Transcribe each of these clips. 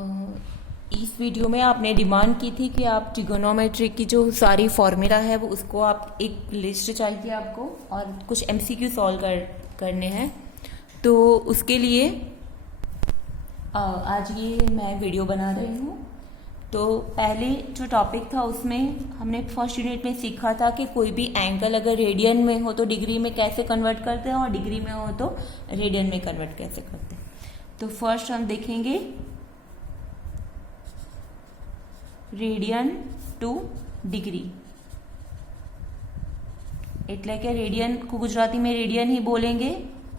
अ, इस वीडियो में आपने डिमांड की थी कि आप ट्रिगोनोमेट्री की जो सारी फॉर्मूला है वो उसको आप एक लिस्ट चाहिए आपको और कुछ एमसीक्यू सॉल्व करने हैं। तो उसके लिए आज ये मैं वीडियो बना रही हूँ। तो पहले जो टॉपिक था उसमें हमने फर्स्ट यूनिट में सीखा था कि कोई भी एंगल अगर रेडियन में हो तो डिग्री में कैसे कन्वर्ट करते हैं और डिग्री में हो तो रेडियन में कन्वर्ट कैसे करते हैं। तो फर्स्ट हम देखेंगे રેડિયન ટુ ડિગ્રી, એટલે કે રેડિયન को गुजराती में रेडियन ही बोलेंगे,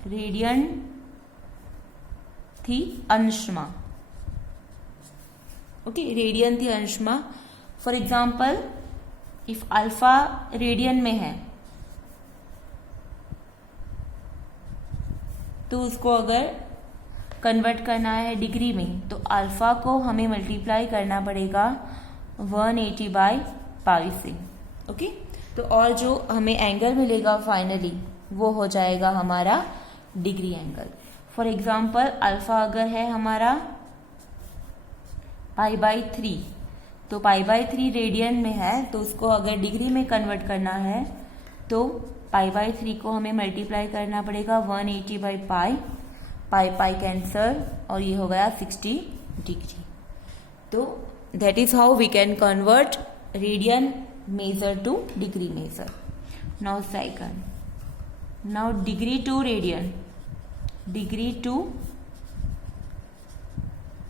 रेडियन थी अंशમાં। ओके, रेडियन थी अंशમાં। For example if alpha radian में है तो उसको अगर कन्वर्ट करना है डिग्री में तो अल्फा को हमें मल्टीप्लाई करना पड़ेगा 180 बाई पाई से। ओके, तो और जो हमें एंगल मिलेगा फाइनली वो हो जाएगा हमारा degree angle. For example alpha अगर है हमारा पाई बाई 3 तो पाई बाई 3 रेडियन में है तो उसको अगर डिग्री में कन्वर्ट करना है तो पाई बाई 3 को हमें मल्टीप्लाई करना पड़ेगा 180 by pi, pi pi cancer और ये हो गया 60 डिग्री। तो that is how we can convert radian measure to degree measure. Now second, now degree to radian, degree to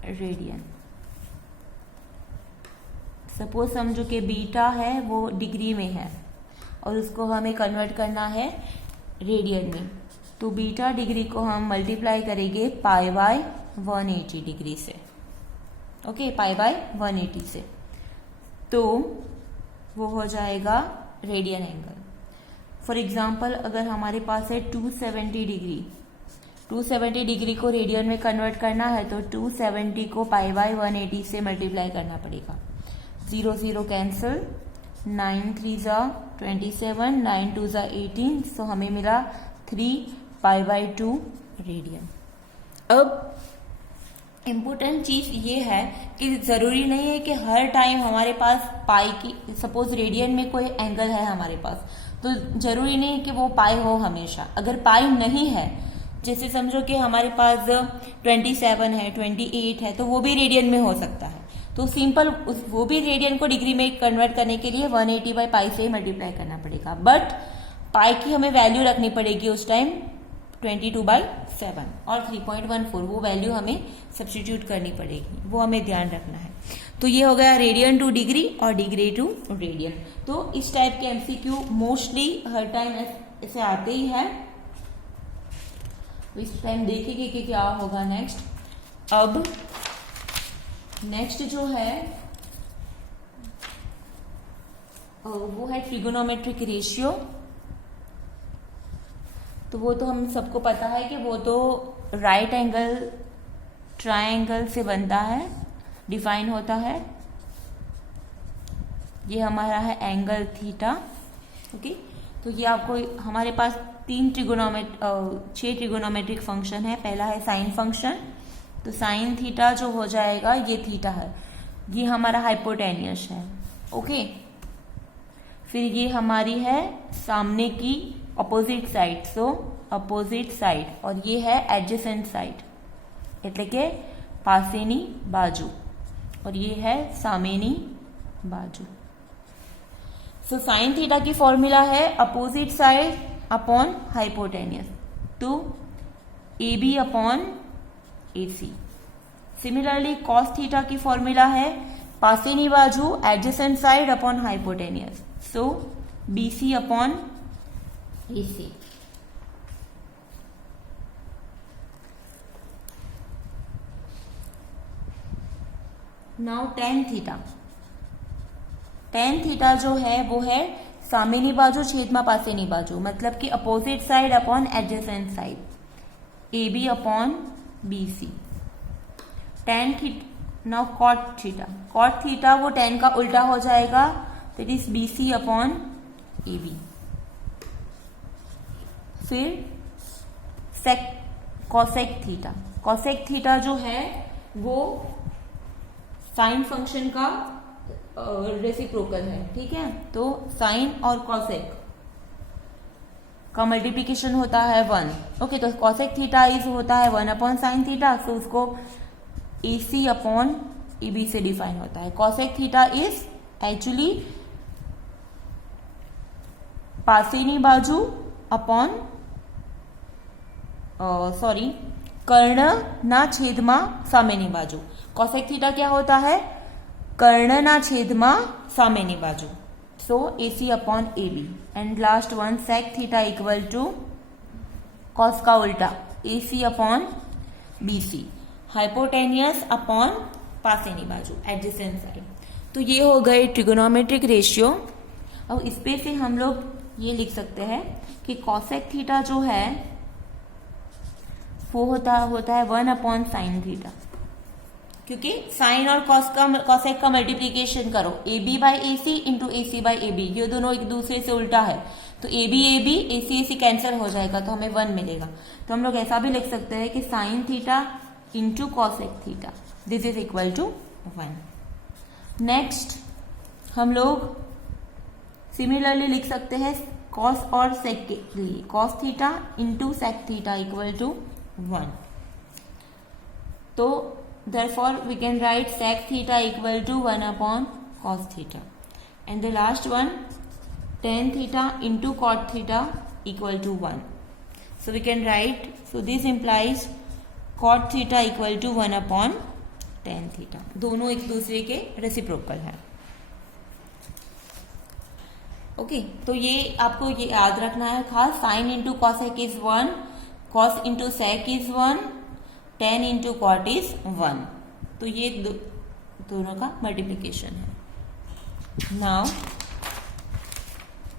radian. Suppose समझो कि बीटा है वो डिग्री में है और उसको हमें कन्वर्ट करना है रेडियन में, तो बीटा डिग्री को हम मल्टीप्लाई करेंगे पाई बाय 180 डिग्री से। ओके, पाई बाय 180 से, तो वो हो जाएगा रेडियन एंगल। फॉर एग्जाम्पल अगर हमारे पास है 270 डिग्री, 270 डिग्री को रेडियन में कन्वर्ट करना है तो 270 को पाई बाय 180 से मल्टीप्लाई करना पड़ेगा। 0 0 कैंसिल, 9 3 जा 27, 9 2 जा 18, सो हमें मिला 3 पाई बाई 2 रेडियन। अब इम्पोर्टेंट चीज ये है कि जरूरी नहीं है कि हर टाइम हमारे पास पाई की, सपोज रेडियन में कोई एंगल है हमारे पास तो जरूरी नहीं है कि वो पाई हो हमेशा। अगर पाई नहीं है, जैसे समझो कि हमारे पास 27 है, 28 है, तो वो भी रेडियन में हो सकता है। तो सिंपल वो भी रेडियन को डिग्री में कन्वर्ट करने के लिए 180 बाई पाई से ही मल्टीप्लाई करना पड़ेगा, बट पाई की हमें वैल्यू रखनी पड़ेगी उस टाइम 22 बाई 7 और 3.14 वो वैल्यू हमें सब्स्टिट्यूट करनी पड़ेगी, वो हमें ध्यान रखना है। तो ये हो गया रेडियन टू डिग्री और डिग्री टू रेडियन। तो इस टाइप के एमसीक्यू मोस्टली हर टाइम ऐसे आते ही है। इस टाइम देखेंगे कि क्या होगा नेक्स्ट। अब नेक्स्ट जो है वो है ट्रिगोनोमेट्रिक रेशियो। तो वो तो हम सबको पता है कि वो तो राइट एंगल ट्रायंगल से बनता है, डिफाइन होता है। ये हमारा है एंगल थीटा। ओके, तो ये आपको हमारे पास 6 ट्रिगोनोमेट्रिक फंक्शन है। पहला है साइन फंक्शन, तो साइन थीटा जो हो जाएगा ये थीटा है, ये हमारा हाइपोटेनियस है। ओके, फिर ये हमारी है सामने की अपोजिट साइड, सो अपोजिट साइड, और ये है एडजेसेंट साइड એટલે કે પાસેની બાજુ, और ये है सामेनी बाजू। सो साइन थीटा की फॉर्मूला है अपोजिट साइड अपॉन हाइपोटेनियस, तो A B upon A C. Similarly cos theta की फॉर्मूला है पासेनी बाजू adjacent side upon hypotenuse, so B C upon A C. Now tan theta, tan theta जो है वो है सामेनी बाजू छेदमा पासेनी बाजू, मतलब कि opposite side upon adjacent side, A B upon B C. Tan theta, now cot theta, cot theta वो टेन का उल्टा हो जाएगा, that is B C upon A B. फिर sec cosec theta, cosec theta जो है वो साइन फंक्शन का रेसिप्रोकल है, ठीक है। तो साइन और कॉसेक का मल्टीप्लीकेशन होता है 1। ओके, तो कॉसेक थीटा इज होता है 1 अपॉन साइन थीटा, तो उसको AC अपॉन EB से डिफाइन होता है। कॉसेक थीटा इज एक्चुअली पासेनी बाजू अपॉन कर्ण ना छेदमा सामेनी बाजू। कॉसेक थीटा क्या होता है? कर्ण ना छेदमा सामेनी बाजू। So AC upon AB। And last one sec theta equal to cos का उल्टा AC upon BC, hypotenuse upon पासेनी बाजू, एडजेसेंट साइड। तो ये हो गए ट्रिगोनोमेट्रिक रेशियो। अब इस पे से हम लोग ये लिख सकते हैं कि कॉसेक थीटा जो है वो होता है 1 अपॉन साइन थीटा, क्योंकि साइन और कॉसेक का मल्टीप्लीकेशन करो AB by AC into AC by AB, ये दोनों एक दूसरे से उल्टा है, तो AB AC AC कैंसिल हो जाएगा, तो हमें 1 मिलेगा। तो हम लोग ऐसा भी लिख सकते हैं कि sine theta into cosec theta, this is equal to 1। Next हम लोग सिमिलरली लिख सकते हैं कॉस और सेक के लिए, cos theta into sec theta equal to 1। तो therefore we can write sec theta equal to 1 upon cos theta, and the last one tan theta into cot theta equal to 1. So we can write, so this implies cot theta equal to 1 upon tan theta, दोनों एक दूसरे के reciprocal है। Okay, तो ये आपको ये याद रखना है खास, sine into cosec is 1, cos into sec is 1, tan into cot is 1। तो ये दोनों का मल्टीप्लीकेशन है। नाउ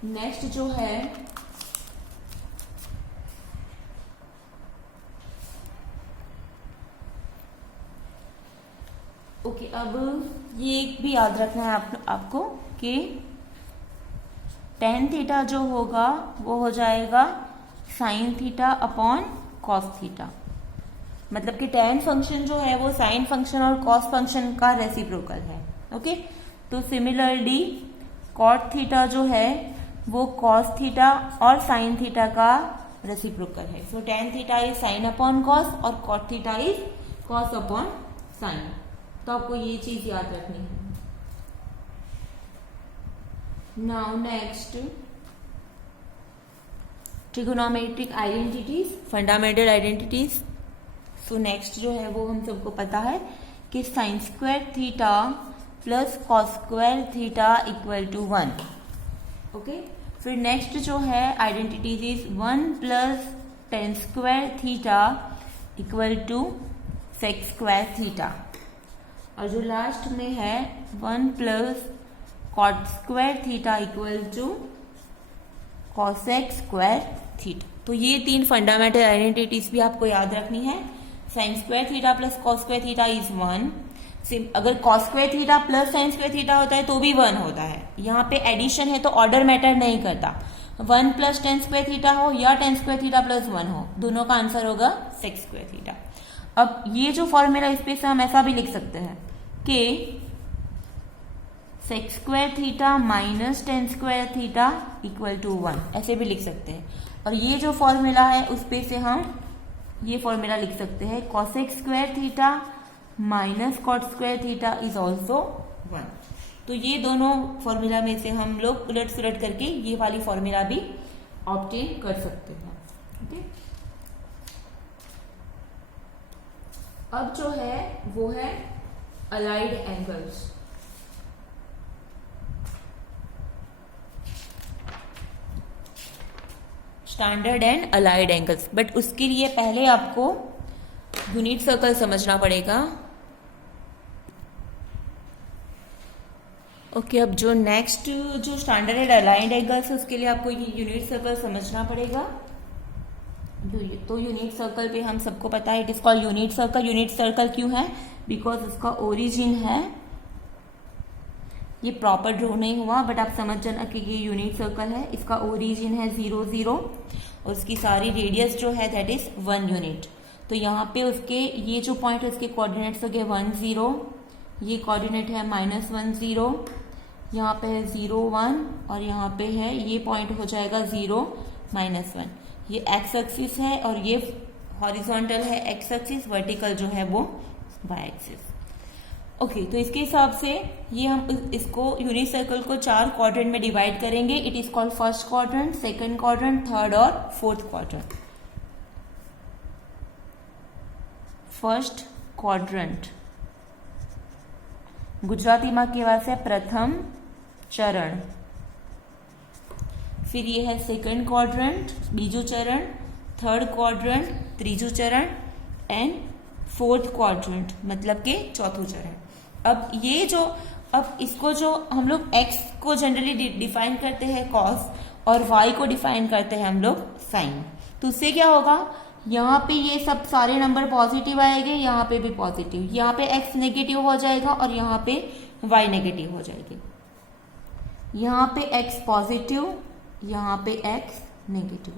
नेक्स्ट जो है ओके, अब ये भी याद रखना है आपको कि tan थीटा जो होगा वो हो जाएगा sine theta upon cos theta, मतलब कि tan फंक्शन जो है वो साइन फंक्शन और कॉस फंक्शन का रेसिप्रोकल है। ओके, तो सिमिलरली कॉट थीटा जो है वो कॉस थीटा और साइन थीटा का रेसिप्रोकल है। So tan theta is sine upon cos और cot theta is cos upon sine. तो आपको ये चीज याद रखनी है। Now next trigonometric identities, fundamental identities. So next जो है वो हम सबको पता है कि sine square theta plus cos square theta equal to 1। Okay, फिर नेक्स्ट जो है identities is 1 plus tan square theta equal to sec square theta, और जो लास्ट में है 1 plus cot square theta equal to cosec square theta. तो ये 3 fundamental identities भी आपको याद रखनी है। Sign square theta plus cos square theta is 1। अगर cos square theta plus sign square theta होता है तो भी 1 होता है। यहाँ पे एडिशन है तो ऑर्डर मैटर नहीं करता, 1 प्लस टेन स्क्वायर थीटा हो या टेन स्क्वायर थीटा प्लस 1 हो, दोनों का आंसर होगा सेक स्क्वायर थीटा। अब ये जो फॉर्मूला, इस पे से हम ऐसा भी लिख सकते हैं कि sec square theta minus tan square theta equal to 1, ऐसे भी लिख सकते हैं। और ये जो फॉर्मूला है उस पे से हम ये फॉर्मूला लिख सकते हैं, cosec square theta minus cot square theta is also 1। तो ये दोनों फॉर्मूला में से हम लोग उलट सुलट करके ये वाली फॉर्मूला भी ऑब्टेन कर सकते हैं। ओके, अब जो है वो है allied angles. Standard and allied angles, but उसके लिए पहले आपको यूनिट सर्कल समझना पड़ेगा। ओके, अब जो नेक्स्ट जो स्टैंडर्ड एंड अलाइड एंगल्स है उसके लिए आपको ये यूनिट सर्कल समझना पड़ेगा। तो यूनिट सर्कल पे हम सबको पता है it is called unit circle. Unit circle क्यों है? बिकॉज उसका ओरिजिन है, ये प्रॉपर ड्रॉ नहीं हुआ बट आप समझ जाना कि ये यूनिट सर्कल है। इसका ओरिजिन है 0 0 और उसकी सारी रेडियस जो है दैट इज 1 यूनिट। तो यहाँ पे उसके ये जो पॉइंट है उसके कोऑर्डिनेट्स हो गए 1 0, ये कोऑर्डिनेट है -1 0, यहाँ पे है 0 1 और यहाँ पे है ये पॉइंट हो जाएगा 0 -1। ये एक्स एक्सिस है और ये हॉरिजॉन्टल है एक्स एक्सिस, वर्टिकल जो है वो वाई एक्सिस। ओके, तो इसके हिसाब से ये हम इसको यूनिट सर्कल को 4 क्वाड्रेंट में डिवाइड करेंगे। It is called first quadrant, second quadrant, third और fourth quadrant. First quadrant Gujarati में कहवा से प्रथम चरण। फिर ये है सेकंड क्वाड्रेंट, बीजू चरण, थर्ड क्वाड्रेंट, त्रीजू चरण एंड फोर्थ क्वाड्रेंट मतलब के चौथो चरण। अब इसको जो हम लोग x को जनरली डिफाइन करते हैं cos और y को डिफाइन करते हैं हम लोग sin। तो उससे क्या होगा, यहाँ पे ये सब सारे नंबर पॉजिटिव आएंगे, यहाँ पे भी पॉजिटिव, यहाँ पे x नेगेटिव हो जाएगा और यहाँ पे y नेगेटिव हो जाएगी। यहाँ पे x पॉजिटिव, यहाँ पे x नेगेटिव,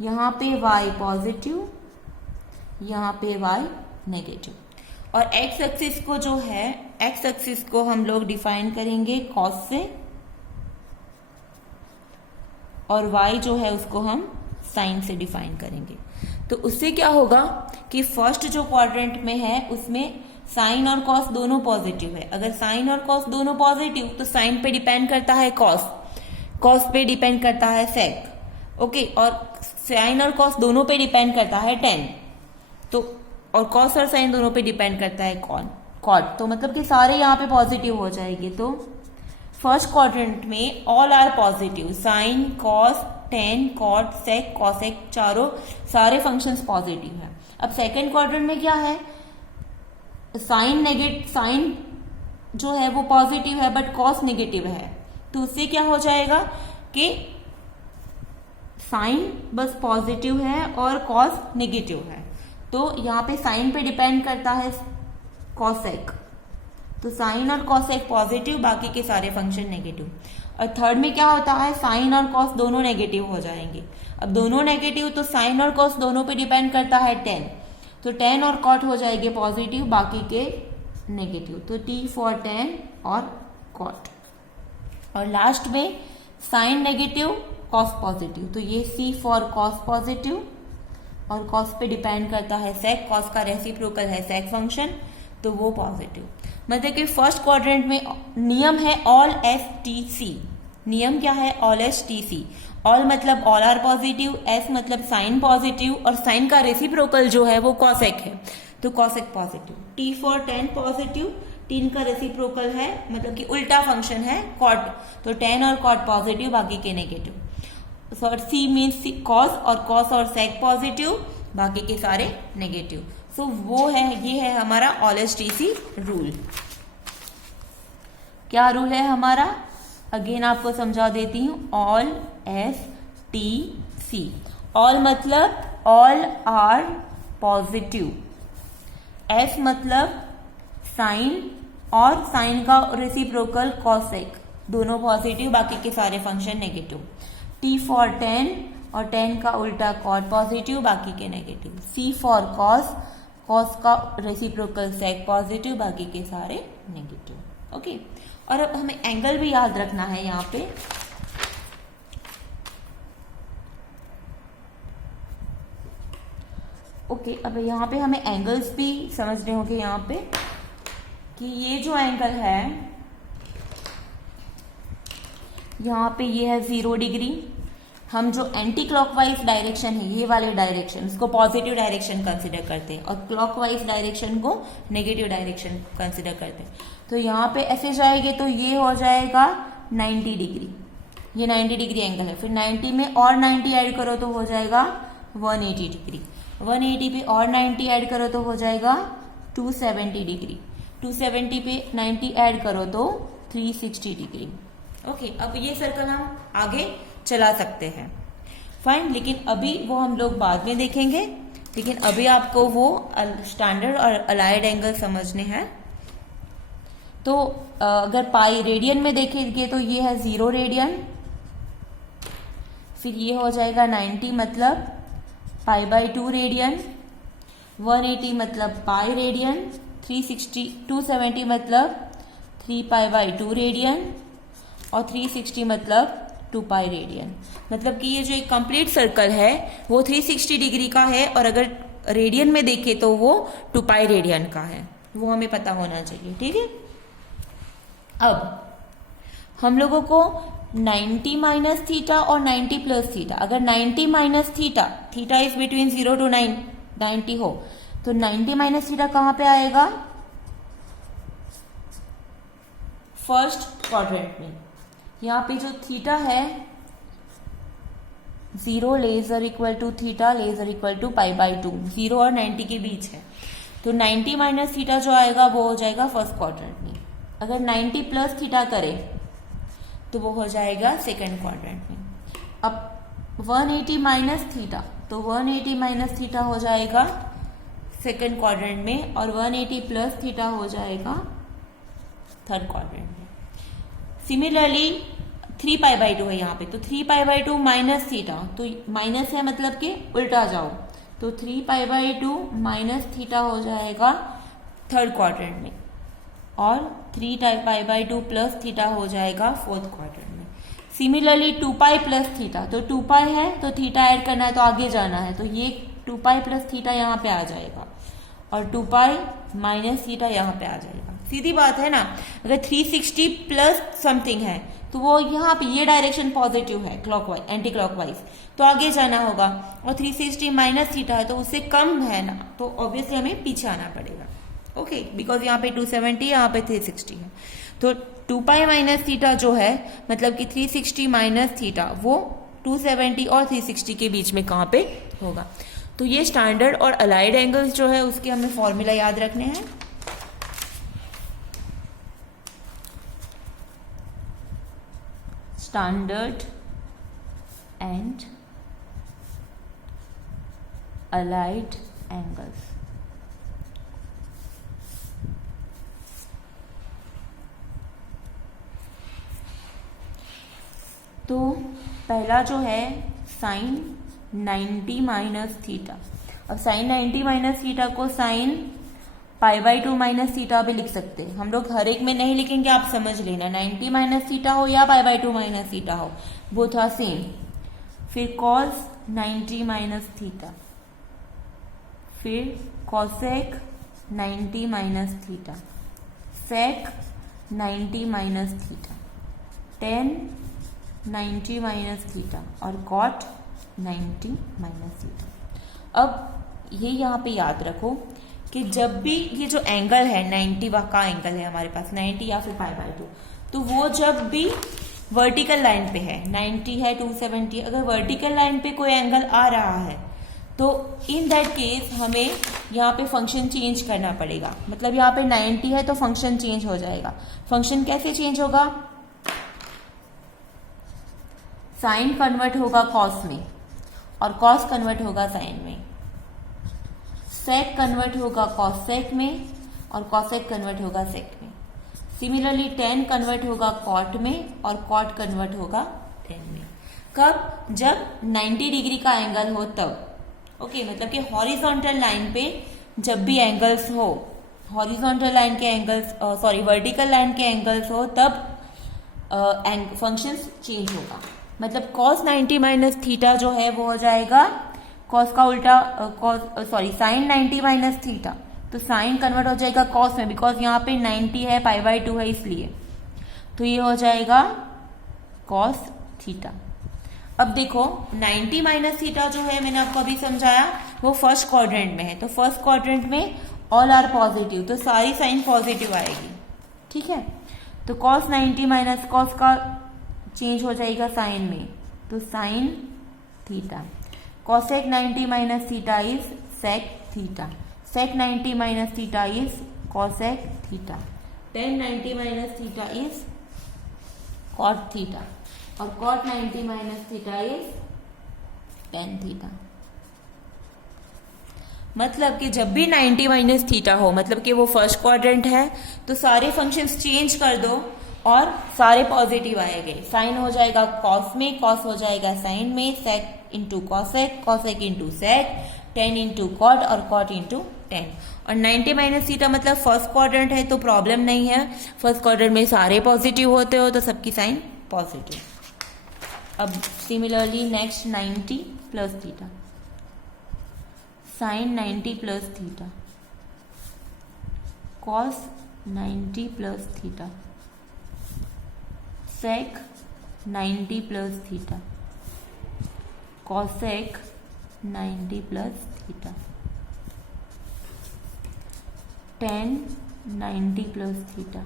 यहाँ पे y पॉजिटिव, यहाँ पे y नेगेटिव। और x एक्सिस को जो है, x एक्सिस को हम लोग डिफाइन करेंगे cos से और y जो है उसको हम sin से डिफाइन करेंगे। तो उससे क्या होगा कि फर्स्ट जो क्वाड्रेंट में है उसमें साइन और कॉस दोनों पॉजिटिव है। अगर साइन और कॉस दोनों पॉजिटिव तो साइन पे डिपेंड करता है कॉस, कॉस पे डिपेंड करता है सेक। ओके, और साइन और कॉस दोनों पे डिपेंड करता है टेन, तो और कॉस और साइन दोनों पे डिपेंड करता है कॉट। तो मतलब कि सारे यहाँ पे पॉजिटिव हो जाएंगे। तो फर्स्ट क्वाड्रेंट में all are positive, sine, cos, tan, cot, sec, cosec, चारों सारे फंक्शंस पॉजिटिव हैं। अब सेकंड क्वाड्रेंट में क्या है, साइन जो है वो पॉजिटिव है बट कॉस नेगेटिव है। तो उससे क्या हो जाएगा कि साइन बस पॉजिटिव है और कॉस नेगेटिव है। तो यहाँ पे साइन पे डिपेंड करता है कॉसेक, तो साइन और कॉसेक पॉजिटिव, बाकी के सारे फंक्शन नेगेटिव। और थर्ड में क्या होता है, साइन और कॉस दोनों नेगेटिव हो जाएंगे। अब दोनों नेगेटिव तो साइन और कॉस दोनों पे डिपेंड करता है टेन, तो टेन और कॉट हो जाएंगे पॉजिटिव, बाकी के नेगेटिव। तो टी फॉर टेन और कॉट। और लास्ट में साइन नेगेटिव, कॉस पॉजिटिव, तो ये सी फॉर कॉस पॉजिटिव और कॉस पे डिपेंड करता है सेक, कॉस का रेसिप्रोकल है सेक फंक्शन, तो वो पॉजिटिव। मतलब कि फर्स्ट क्वाड्रेंट में नियम है ऑल एस टी सी। नियम क्या है, all S T C. All मतलब ऑल आर पॉजिटिव, एस मतलब साइन पॉजिटिव और साइन का रेसिप्रोकल जो है वो कॉसेक है, तो cosec positive. T for tan positive, tan का रेसिप्रोकल है मतलब कि उल्टा फंक्शन है कॉट, तो टेन और कॉट पॉजिटिव, बाकी के नेगेटिव। सो सी मीन्स कॉस, और कॉस और सेक पॉजिटिव, बाकी के सारे नेगेटिव। सो वो है, ये है हमारा all S T C rule. क्या रूल है हमारा, अगेन आपको समझा देती हूं। All S T C, all मतलब ऑल आर पॉजिटिव, एस मतलब साइन और साइन का रेसिप्रोकल कॉसेक दोनों पॉजिटिव, बाकी के सारे function negative. T for tan और टेन का उल्टा कॉट पॉजिटिव, बाकी के negative. C for cos, cos का रेसिप्रोकल सेक पॉजिटिव, बाकी के सारे नेगेटिव। ओके, और अब हमें एंगल भी याद रखना है यहाँ पे। ओके, अब यहाँ पे हमें एंगल्स भी समझने होंगे यहाँ पे कि ये जो एंगल है यहाँ पे ये है 0 डिग्री। हम जो एंटी क्लॉकवाइज डायरेक्शन है, ये वाले डायरेक्शन, इसको पॉजिटिव डायरेक्शन कंसिडर करते हैं और क्लॉकवाइज डायरेक्शन को नेगेटिव डायरेक्शन कंसिडर करते हैं। तो यहाँ पे ऐसे जाएंगे तो ये हो जाएगा 90 डिग्री, ये 90 डिग्री एंगल है। फिर 90 में और 90 ऐड करो तो हो जाएगा 180 डिग्री, 180 पे और 90 ऐड करो तो हो जाएगा 270 डिग्री, 270 पे 90 ऐड करो तो 360 डिग्री। ओके, अब ये सर्कल हम आगे चला सकते हैं, फाइन। लेकिन अभी वो हम लोग बाद में देखेंगे, लेकिन अभी आपको वो स्टैंडर्ड और अलाइड एंगल समझने हैं। तो अगर पाई रेडियन में देखेंगे तो ये है 0 रेडियन, फिर ये हो जाएगा 90 मतलब पाई/2 रेडियन, 180 मतलब पाई रेडियन, 270 मतलब 3π/2 रेडियन और 360 मतलब 2π रेडियन। मतलब कि ये जो एक कंप्लीट सर्कल है वो 360 डिग्री का है और अगर रेडियन में देखें तो वो 2π रेडियन का है, वो हमें पता होना चाहिए। ठीक है, अब हम लोगों को 90 माइनस थीटा और 90 प्लस थीटा, अगर 90 minus theta is between 0 to 90 हो तो 90 माइनस थीटा कहां पे आएगा? फर्स्ट क्वाड्रेंट में। यहाँ पे जो थीटा है 0 lesser equal to theta lesser equal to π/2, 0 और 90 के बीच है, तो 90 माइनस थीटा जो आएगा वो हो जाएगा फर्स्ट क्वाड्रेंट में। अगर 90 प्लस थीटा करें तो वो हो जाएगा सेकंड क्वाड्रेंट में। अब 180 माइनस थीटा, तो 180 माइनस थीटा हो जाएगा सेकंड क्वाड्रेंट में और 180 प्लस थीटा हो जाएगा थर्ड क्वाड्रेंट में। सिमिलरली 3π/2 है यहाँ पे, तो 3π/2 माइनस थीटा, तो माइनस है मतलब कि उल्टा जाओ, तो 3π/2 माइनस थीटा हो जाएगा थर्ड क्वाड्रेंट में और 3π/2 प्लस थीटा हो जाएगा फोर्थ क्वाड्रेंट में। सिमिलरली 2π प्लस थीटा, तो 2π है तो थीटा ऐड करना है तो आगे जाना है, तो ये 2π प्लस थीटा यहाँ पे आ जाएगा और 2π माइनस थीटा यहाँ पे आ जाएगा। सीधी बात है ना, अगर 360 प्लस समथिंग है तो वो यहाँ पे ये डायरेक्शन पॉजिटिव है, क्लॉकवाइज एंटी क्लॉकवाइज, तो आगे जाना होगा, और 360 माइनस थीटा है तो उससे कम है ना, तो ऑब्वियसली हमें पीछे आना पड़ेगा। ओके, बिकॉज यहाँ पे 270 यहाँ पे 360 है, तो 2π माइनस थीटा जो है मतलब कि 360 माइनस थीटा वो 270 और 360 के बीच में कहाँ पे होगा। तो ये स्टैंडर्ड और अलाइड एंगल्स जो है उसके हमें फॉर्मूला याद रखने हैं। Standard and allied angles. तो पहला जो है साइन 90 माइनस थीटा। अब साइन 90 माइनस थीटा को साइन π/2 माइनस थीटा भी लिख सकते हैं। हम लोग हर एक में नहीं लिखेंगे, आप समझ लेना, 90 माइनस थीटा हो या π/2 माइनस थीटा हो, बोथ आर सेम। फिर कॉस 90 माइनस थीटा, फिर cosec 90 minus theta, sec 90 minus theta, tan 90 minus theta और कॉट 90 माइनस थीटा। अब ये यहाँ पे याद रखो कि जब भी ये जो एंगल है 90 का एंगल है हमारे पास 90 या फिर π/2, तो वो जब भी वर्टिकल लाइन पे है, 90 है 270, अगर वर्टिकल लाइन पे कोई एंगल आ रहा है तो इन दैट केस हमें यहाँ पे फंक्शन चेंज करना पड़ेगा। मतलब यहाँ पे 90 है तो फंक्शन चेंज हो जाएगा। फंक्शन कैसे चेंज होगा? साइन कन्वर्ट होगा कॉस में और कॉस कन्वर्ट होगा साइन में, सेक कन्वर्ट होगा कॉसेक में और कॉसेक कन्वर्ट होगा सेक में। सिमिलरली टेन कन्वर्ट होगा कॉट में और कॉट कन्वर्ट होगा टेन में। कब? जब 90 डिग्री का एंगल हो तब। ओके, मतलब कि हॉरिजॉन्टल लाइन पे जब भी एंगल्स हो, हॉरिजॉन्टल लाइन के एंगल्स वर्टिकल लाइन के एंगल्स हो तब फंक्शंस चेंज होगा। मतलब cos 90 माइनस थीटा जो है वो हो जाएगा cos का उल्टा साइन 90 माइनस थीटा, तो साइन कन्वर्ट हो जाएगा cos में, बिकॉज यहाँ पे 90 है π/2 है इसलिए, तो ये हो जाएगा cos थीटा। अब देखो 90 माइनस थीटा जो है मैंने आपको अभी समझाया वो फर्स्ट क्वाड्रेंट में है, तो फर्स्ट क्वाड्रेंट में ऑल आर पॉजिटिव, तो सारी साइन पॉजिटिव आएगी। ठीक है, तो cos 90 माइनस cos का चेंज हो जाएगा साइन में, तो sine theta. Cosec 90 minus theta is sec theta, sec 90 minus theta is cosec theta, tan 90 minus theta is cot theta और cot 90 minus theta is tan theta. मतलब कि जब भी 90 माइनस थीटा हो, मतलब कि वो फर्स्ट क्वाड्रेंट है, तो सारे फंक्शंस चेंज कर दो और सारे पॉजिटिव आएंगे। साइन हो जाएगा कॉस में, कॉस हो जाएगा साइन में, sec into cosec, cosec into sec, tan into cot और कॉट इंटू 10। और 90 माइनस थीटा मतलब फर्स्ट क्वाड्रेंट है तो प्रॉब्लम नहीं है, फर्स्ट क्वाड्रेंट में सारे पॉजिटिव होते हो तो सबकी साइन पॉजिटिव। अब similarly next 90 plus theta, sine 90 plus theta, cos 90 plus theta, sec 90 plus theta, cosec 90 plus theta, tan 90 plus theta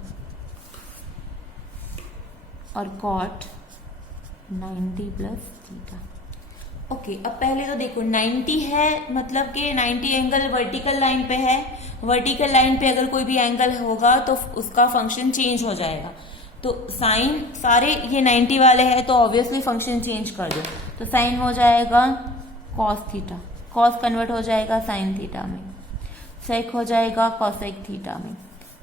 और cot 90 प्लस थीटा। ओके, अब पहले तो देखो 90 है मतलब कि 90 एंगल वर्टिकल लाइन पे है, वर्टिकल लाइन पे अगर कोई भी एंगल होगा तो उसका फंक्शन चेंज हो जाएगा। तो साइन सारे ये 90 वाले हैं तो ऑब्वियसली फंक्शन चेंज कर दो, तो साइन हो जाएगा कॉस थीटा, कॉस कन्वर्ट हो जाएगा साइन थीटा में, सेक हो जाएगा कॉसेक थीटा में,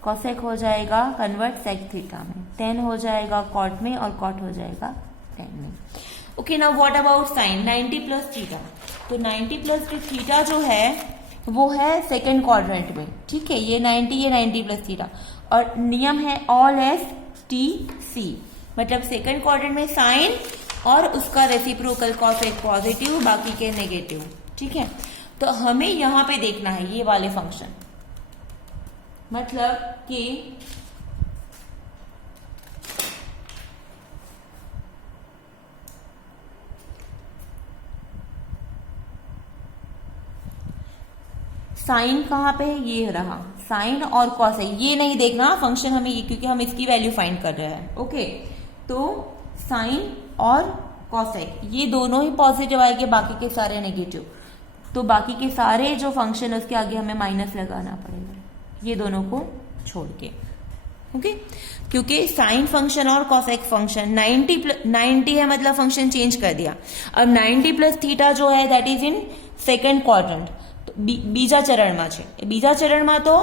कॉसेक हो जाएगा कन्वर्ट सेक थीटा में, टेन हो जाएगा कॉट में और कॉट हो जाएगा टेन में। Okay, now what about sine 90 plus theta. तो 90 प्लस थीटा जो है वो है सेकेंड क्वाड्रेंट में, ठीक है, ये 90 प्लस थीटा। और नियम है ऑल एस टी सी, मतलब सेकेंड क्वाड्रेंट में साइन और उसका रेसिप्रोकल कॉस एक पॉजिटिव, बाकी के नेगेटिव, ठीक है। तो हमें यहां पे देखना है ये वाले फंक्शन, मतलब कि साइन कहां पे है, ये रहा साइन और कॉस है, ये नहीं देखना फंक्शन हमें ये, क्योंकि हम इसकी वैल्यू फाइंड कर रहे हैं। ओके, तो साइन और कॉसेक ये दोनों ही पॉजिटिव आएंगे, बाकी के सारे नेगेटिव, तो बाकी के सारे जो फंक्शन है उसके आगे हमें माइनस लगाना पड़ेगा, ये दोनों को छोड़ के। ओके, क्योंकि साइन फंक्शन और कॉसेक फंक्शन 90 है मतलब फंक्शन चेंज कर दिया। अब 90 प्लस थीटा जो है that is in second quadrant, तो બીજા ચરણમાં છે, બીજા ચરણમાં તો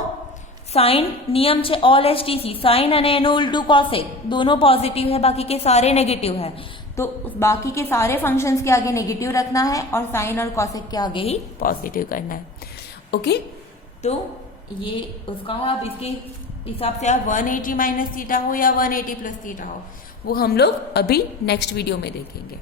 साइन नियम છે all S T C, sine અને એનું ઉલટું કોसेक दोनों पॉजिटिव है, बाकी के सारे नेगेटिव है, तो बाकी के सारे फंक्शंस के आगे नेगेटिव रखना है और साइन और कॉसेक के आगे ही पॉजिटिव करना है। ओके, तो ये उसका अब इसके हिसाब से आप 180 माइनस थीटा हो या 180 प्लस थीटा हो वो हम लोग अभी नेक्स्ट वीडियो में देखेंगे।